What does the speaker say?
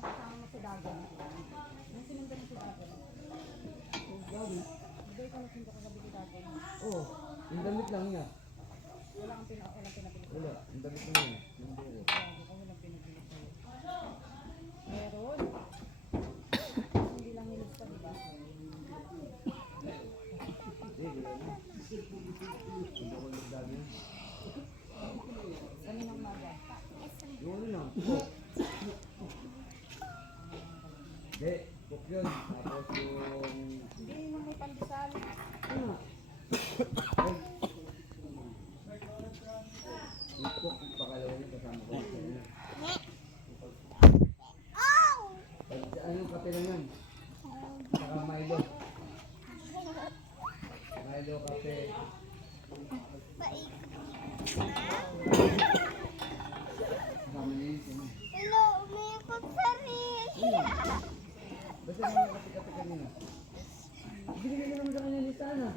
kasama mo si Dagon. Nung sinundan mo si Dagon. Gabi. Hindi ka nasundan kagabi si Dagon. Oo. Yung damit lang niya. Walang pinapili. Wala. Yung damit lang niya. Yung buko. Grabe ka, walang pinapili sa'yo. Meron. Hindi lang nilista, di ba? Wala na. Hindi ko nagdami. Kaninang umaga. Yung ano lang. Cook. Hindi. Cook yun. Tapos yung... Hindi mo may pandesal. Ano? Yung cook. Pakalawa niya kasama ko. Ano yung kape lang yan? Saka Milo. Milo kape. Kasama niya yun. Hello, umikot sa rin. Basta naman kape-kape kanina. Binigyan mo naman sa kanya ni Sana.